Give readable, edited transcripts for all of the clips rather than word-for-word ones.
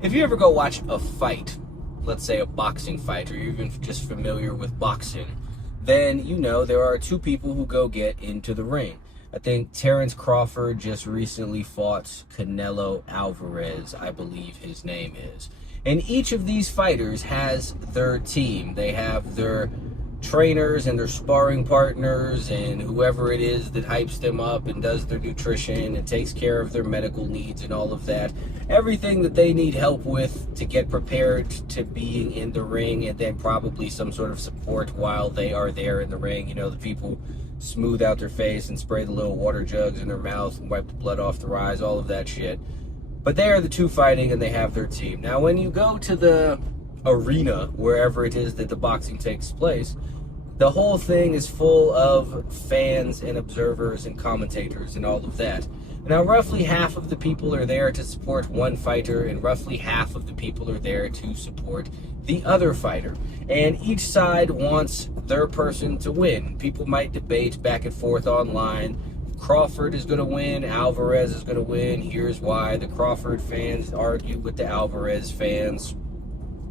If you ever go watch a fight, let's say a boxing fight, or you're even just familiar with boxing, then you know there are two people who go get into the ring. I think Terrence Crawford just recently fought Canelo Alvarez, I believe his name is. And each of these fighters has their team. They have their trainers and their sparring partners and whoever it is that hypes them up and does their nutrition and takes care of their medical needs and all of that. Everything that they need help with to get prepared to being in the ring, and then probably some sort of support while they are there in the ring. You know, the people smooth out their face and spray the little water jugs in their mouth and wipe the blood off their eyes, all of that shit. But they are the two fighting and they have their team. Now, when you go to the arena, wherever it is that the boxing takes place, the whole thing is full of fans and observers and commentators and all of that. Now, roughly half of the people are there to support one fighter, and roughly half of the people are there to support the other fighter. And each side wants their person to win. People might debate back and forth online. Crawford is going to win, Alvarez is going to win, here's why. The Crawford fans argue with the Alvarez fans.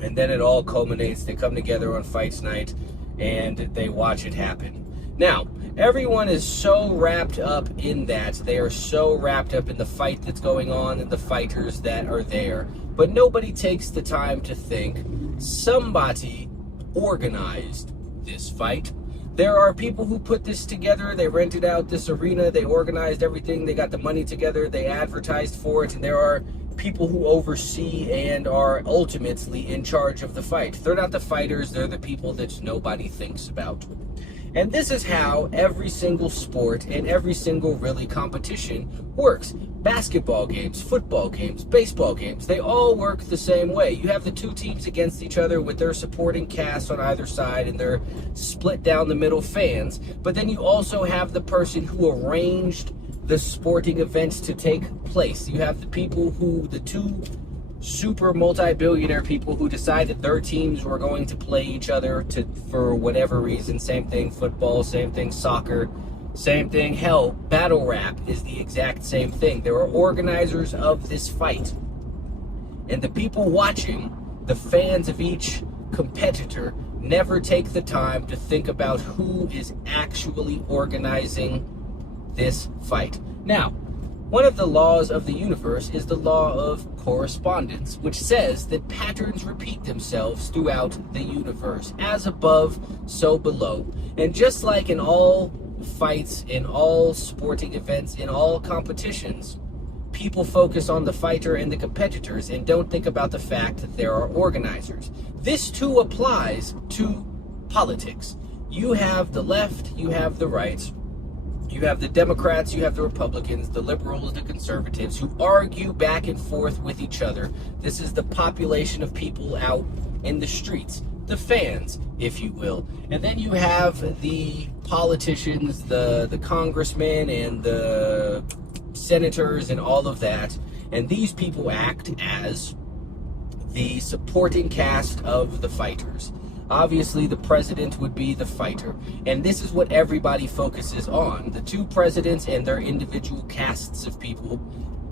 And then it all culminates. They come together on fights night and they watch it happen. Now, everyone is so wrapped up in that. They are so wrapped up in the fight that's going on and the fighters that are there. But nobody takes the time to think, somebody organized this fight. There are people who put this together. They rented out this arena. They organized everything. They got the money together. They advertised for it. And there are people who oversee and are ultimately in charge of the fight. They're not the fighters. They're the people that nobody thinks about. And this is how every single sport and every single really competition works. Basketball games, football games, baseball games, they all work the same way. You have the two teams against each other with their supporting cast on either side and their split down the middle fans. But then you also have the person who arranged the sporting events to take place. You have the people who, the two super multi-billionaire people who decided their teams were going to play each other for whatever reason. Same thing football, same thing soccer, same thing, hell, battle rap is the exact same thing. There are organizers of this fight. And the people watching, the fans of each competitor, never take the time to think about who is actually organizing this fight. Now, one of the laws of the universe is the law of correspondence, which says that patterns repeat themselves throughout the universe. As above, so below. And just like in all fights, in all sporting events, in all competitions, people focus on the fighter and the competitors and don't think about the fact that there are organizers. This too applies to politics. You have the left, you have the right. You have the Democrats, you have the Republicans, the liberals, the conservatives, who argue back and forth with each other. This is the population of people out in the streets, the fans, if you will. And then you have the politicians, the congressmen and the senators and all of that. And these people act as the supporting cast of the fighters. Obviously, the president would be the fighter. And this is what everybody focuses on. The two presidents and their individual casts of people.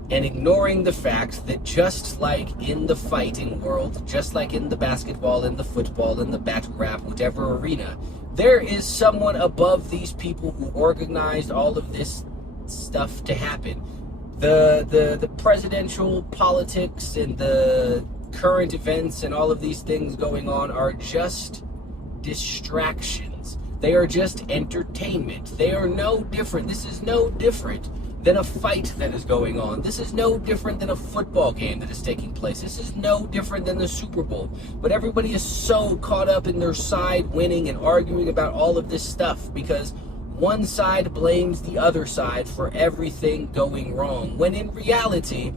And ignoring the fact that just like in the fighting world, just like in the basketball, in the football, in the battle rap, whatever arena, there is someone above these people who organized all of this stuff to happen. The presidential politics and the current events and all of these things going on are just distractions. They are just entertainment. They are no different. This is no different than a fight that is going on. This is no different than a football game that is taking place. This is no different than the Super Bowl. But everybody is so caught up in their side winning and arguing about all of this stuff because one side blames the other side for everything going wrong, when in reality,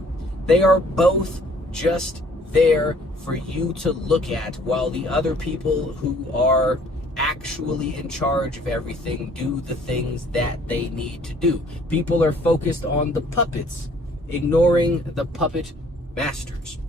they are both just there for you to look at, while the other people who are actually in charge of everything do the things that they need to do. People are focused on the puppets, ignoring the puppet masters.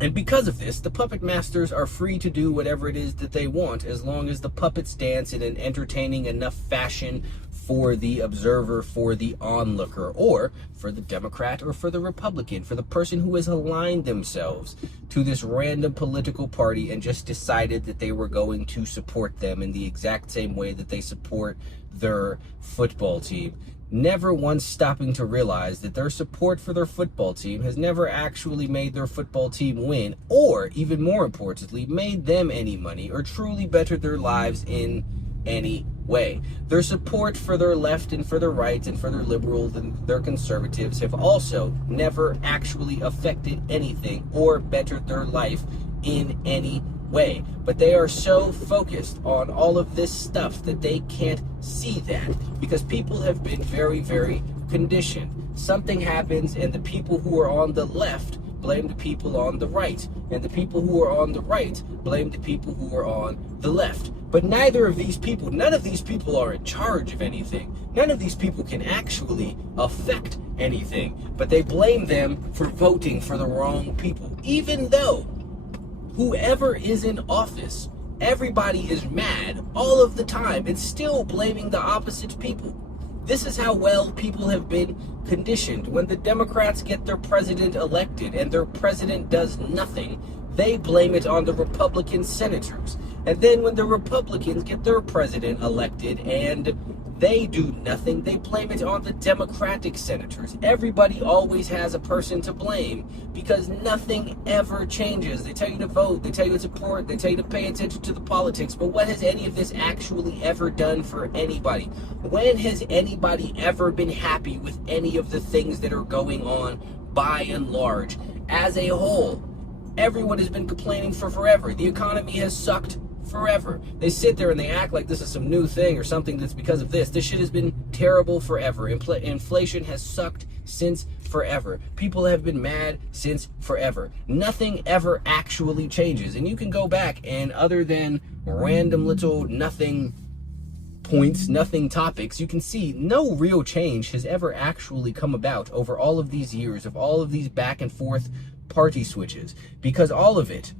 And because of this, the puppet masters are free to do whatever it is that they want, as long as the puppets dance in an entertaining enough fashion for the observer, for the onlooker, or for the Democrat or for the Republican, for the person who has aligned themselves to this random political party and just decided that they were going to support them in the exact same way that they support their football team, never once stopping to realize that their support for their football team has never actually made their football team win, or even more importantly, made them any money or truly bettered their lives in any way. Their support for their left and for their right and for their liberals and their conservatives have also never actually affected anything or bettered their life in any way. But they are so focused on all of this stuff that they can't see that, because people have been very, very conditioned. Something happens and the people who are on the left blame the people on the right, and the people who are on the right blame the people who are on the left. But none of these people are in charge of anything. None of these people can actually affect anything, but they blame them for voting for the wrong people. Even though whoever is in office, everybody is mad all of the time and still blaming the opposite people. This is how well people have been conditioned. When the Democrats get their president elected and their president does nothing, they blame it on the Republican senators. And then when the Republicans get their president elected and they do nothing, they blame it on the Democratic senators. Everybody always has a person to blame because nothing ever changes. They tell you to vote, they tell you it's important, they tell you to pay attention to the politics, but what has any of this actually ever done for anybody? When has anybody ever been happy with any of the things that are going on by and large? As a whole, everyone has been complaining for forever. The economy has sucked forever. They sit there and they act like this is some new thing or something that's because of this. This shit has been terrible forever. Inflation has sucked since forever. People have been mad since forever. Nothing ever actually changes. And you can go back and other than random little nothing points, nothing topics, you can see no real change has ever actually come about over all of these years of all of these back and forth party switches, because all of it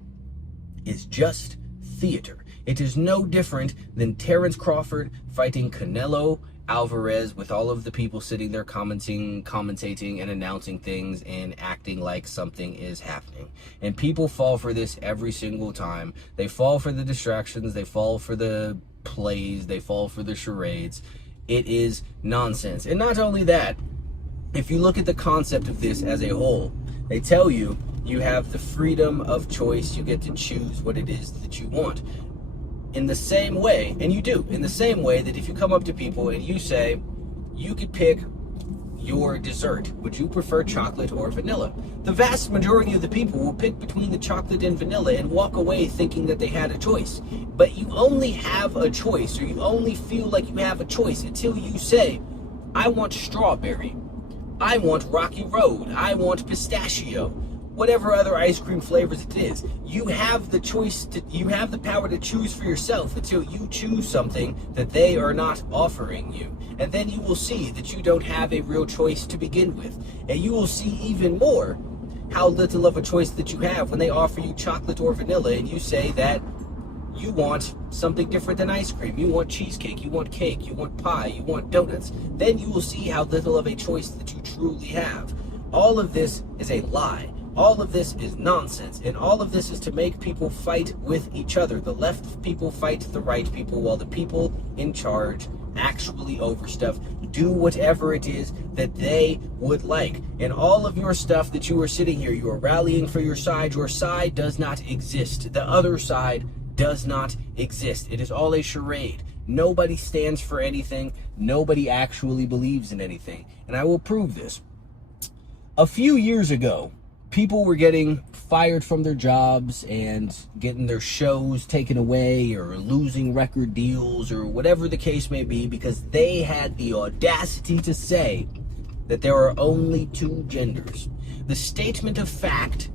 is just theater. It is no different than Terrence Crawford fighting Canelo Alvarez with all of the people sitting there commentating and announcing things and acting like something is happening. And people fall for this every single time. They fall for the distractions, they fall for the plays, they fall for the charades. It is nonsense. And not only that, if you look at the concept of this as a whole, they tell you you have the freedom of choice. You get to choose what it is that you want. In the same way, and you do, in the same way that if you come up to people and you say, you could pick your dessert, would you prefer chocolate or vanilla? The vast majority of the people will pick between the chocolate and vanilla and walk away thinking that they had a choice. But you only have a choice, or you only feel like you have a choice until you say, I want strawberry, I want Rocky Road, I want pistachio, whatever other ice cream flavors it is. You have the choice, you have the power to choose for yourself until you choose something that they are not offering you. And then you will see that you don't have a real choice to begin with. And you will see even more how little of a choice that you have when they offer you chocolate or vanilla and you say that you want something different than ice cream. You want cheesecake, you want cake, you want pie, you want donuts. Then you will see how little of a choice that you truly have. All of this is a lie. All of this is nonsense, and all of this is to make people fight with each other. The left people fight the right people, while the people in charge actually over stuff do whatever it is that they would like. And all of your stuff that you are sitting here, you are rallying for your side does not exist. The other side does not exist. It is all a charade. Nobody stands for anything. Nobody actually believes in anything. And I will prove this. A few years ago, people were getting fired from their jobs and getting their shows taken away or losing record deals or whatever the case may be because they had the audacity to say that there are only two genders. The statement of fact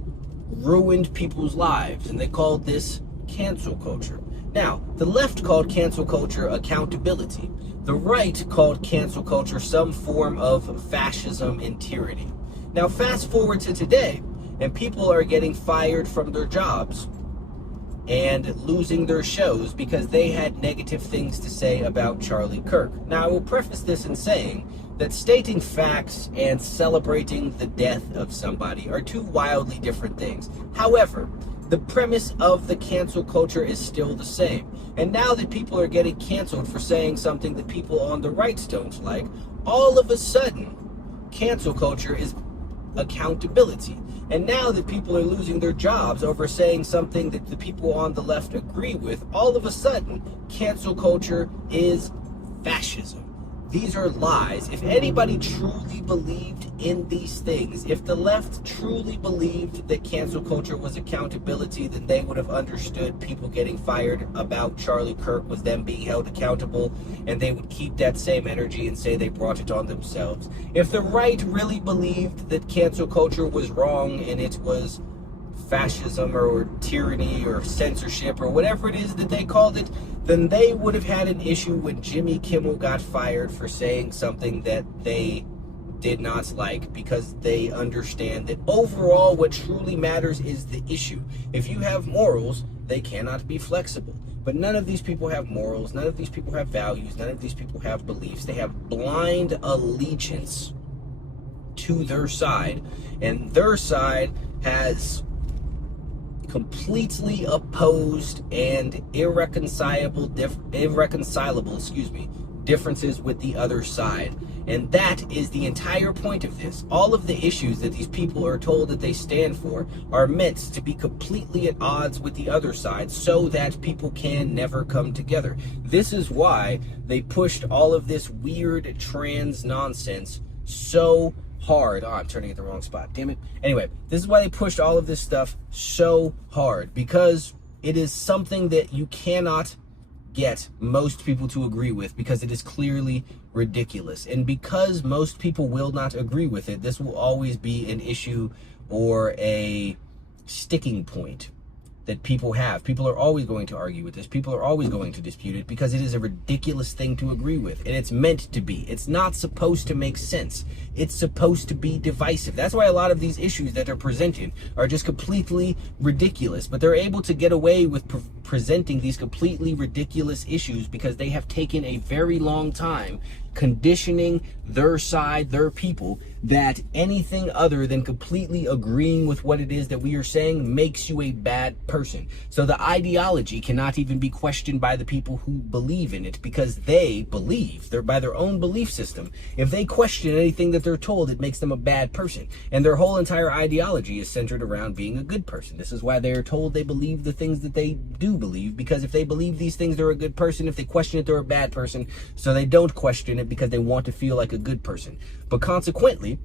ruined people's lives, and they called this cancel culture. Now, the left called cancel culture accountability. The right called cancel culture some form of fascism and tyranny. Now, fast forward to today, and people are getting fired from their jobs. and losing their shows because they had negative things to say about Charlie Kirk. Now, I will preface this in saying that stating facts and celebrating the death of somebody are two wildly different things. However, the premise of the cancel culture is still the same. And now that people are getting canceled for saying something that people on the right don't like, all of a sudden, cancel culture is accountability. And now that people are losing their jobs over saying something that the people on the left agree with, all of a sudden, cancel culture is fascism. These are lies. If anybody truly believed in these things, if the left truly believed that cancel culture was accountability, then they would have understood people getting fired about Charlie Kirk was them being held accountable, and they would keep that same energy and say they brought it on themselves. If the right really believed that cancel culture was wrong and it was fascism or tyranny or censorship or whatever it is that they called it, then they would have had an issue when Jimmy Kimmel got fired for saying something that they did not like, because they understand that overall what truly matters is the issue. If you have morals, they cannot be flexible. But none of these people have morals, none of these people have values, none of these people have beliefs. They have blind allegiance to their side, and their side has completely opposed and irreconcilable differences with the other side. And that is the entire point of this. All of the issues that these people are told that they stand for are meant to be completely at odds with the other side so that people can never come together. This is why they pushed all of this weird trans nonsense so hard. Oh, I'm turning at the wrong spot. Damn it. Anyway, this is why they pushed all of this stuff so hard, because it is something that you cannot get most people to agree with, because it is clearly ridiculous. And because most people will not agree with it, this will always be an issue or a sticking point that people have. People are always going to argue with this. People are always going to dispute it because it is a ridiculous thing to agree with. And it's meant to be. It's not supposed to make sense. It's supposed to be divisive. That's why a lot of these issues that are presented are just completely ridiculous. But they're able to get away with presenting these completely ridiculous issues because they have taken a very long time conditioning their side, their people, that anything other than completely agreeing with what it is that we are saying makes you a bad person. So the ideology cannot even be questioned by the people who believe in it, because they believe, they're by their own belief system. If they question anything that they're told, it makes them a bad person. And their whole entire ideology is centered around being a good person. This is why they're told they believe the things that they do believe, because if they believe these things, they're a good person. If they question it, they're a bad person. So they don't question it because they want to feel like a good person. But consequently,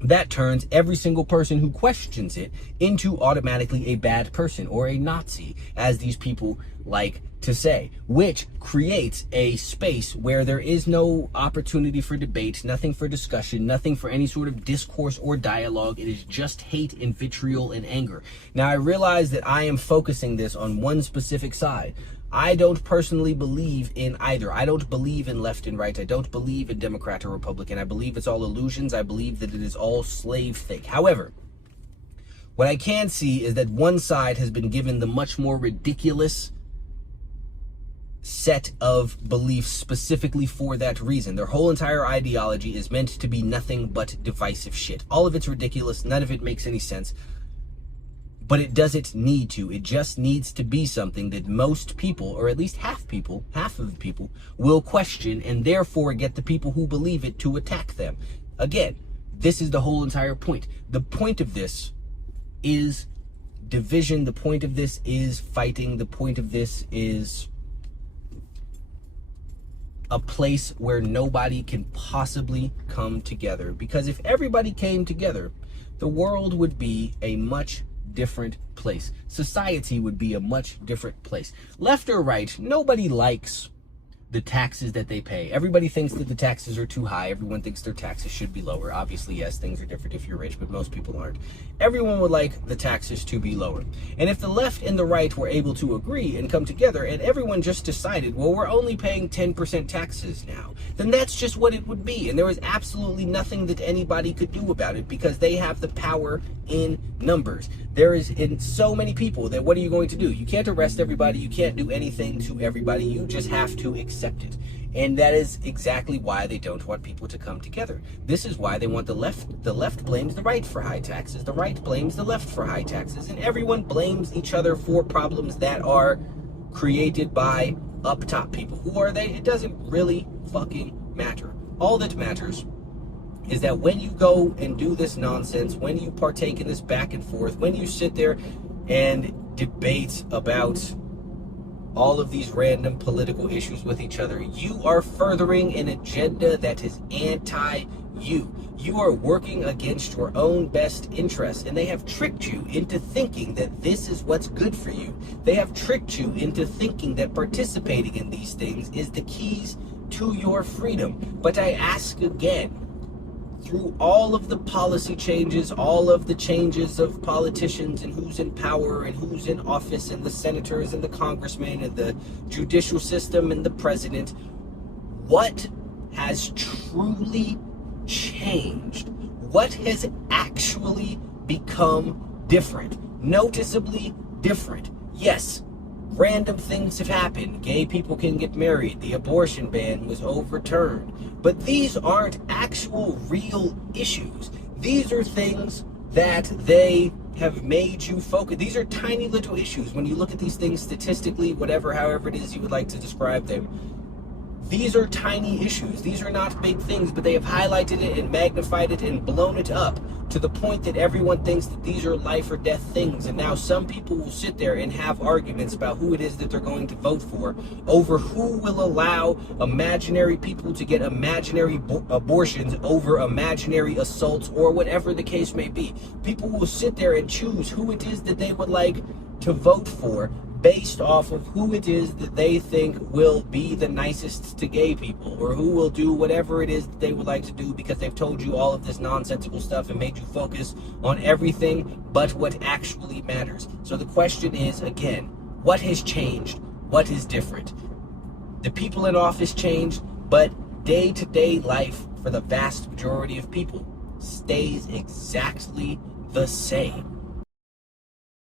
that turns every single person who questions it into automatically a bad person, or a Nazi, as these people like to say, which creates a space where there is no opportunity for debate, nothing for discussion, nothing for any sort of discourse or dialogue. It is just hate and vitriol and anger. Now, I realize that I am focusing this on one specific side. I don't personally believe in either. I don't believe in left and right. I don't believe in Democrat or Republican. I believe it's all illusions. I believe that it is all slave fake. However, what I can see is that one side has been given the much more ridiculous set of beliefs specifically for that reason. Their whole entire ideology is meant to be nothing but divisive shit. All of it's ridiculous. None of it makes any sense. But it doesn't need to. It just needs to be something that most people, or at least half of the people, will question, and therefore get the people who believe it to attack them. Again, this is the whole entire point. The point of this is division. The point of this is fighting. The point of this is a place where nobody can possibly come together. Because if everybody came together, the world would be a much different place. Society would be a much different place. Left or right, nobody likes the taxes that they pay. Everybody thinks that the taxes are too high. Everyone thinks their taxes should be lower. Obviously, yes, things are different if you're rich, but most people aren't. Everyone would like the taxes to be lower. And if the left and the right were able to agree and come together and everyone just decided, well, we're only paying 10% taxes now, then that's just what it would be. And there was absolutely nothing that anybody could do about it because they have the power in numbers. There is in so many people that what are you going to do? You can't arrest everybody. You can't do anything to everybody. You just have to accept it. And that is exactly why they don't want people to come together. This is why they want the left. The left blames the right for high taxes. The right blames the left for high taxes. And everyone blames each other for problems that are created by up top people. Who are they? It doesn't really fucking matter. All that matters is that when you go and do this nonsense, when you partake in this back and forth, when you sit there and debate about all of these random political issues with each other, you are furthering an agenda that is anti-you. You are working against your own best interests, and they have tricked you into thinking that this is what's good for you. They have tricked you into thinking that participating in these things is the keys to your freedom. But I ask again, through all of the policy changes, all of the changes of politicians and who's in power and who's in office and the senators and the congressmen and the judicial system and the president, what has truly changed? What has actually become different? Noticeably different. Yes, random things have happened. Gay people can get married. The abortion ban was overturned. But these aren't actual real issues. These are things that they have made you focus. These are tiny little issues. When you look at these things statistically, whatever, however it is you would like to describe them, these are tiny issues. These are not big things, but they have highlighted it and magnified it and blown it up to the point that everyone thinks that these are life or death things. And now some people will sit there and have arguments about who it is that they're going to vote for over who will allow imaginary people to get imaginary abortions over imaginary assaults or whatever the case may be. People will sit there and choose who it is that they would like to vote for based off of who it is that they think will be the nicest to gay people, or who will do whatever it is that they would like to do because they've told you all of this nonsensical stuff and made you focus on everything but what actually matters. So the question is, again, what has changed? What is different? The people in office changed, but day-to-day life for the vast majority of people stays exactly the same.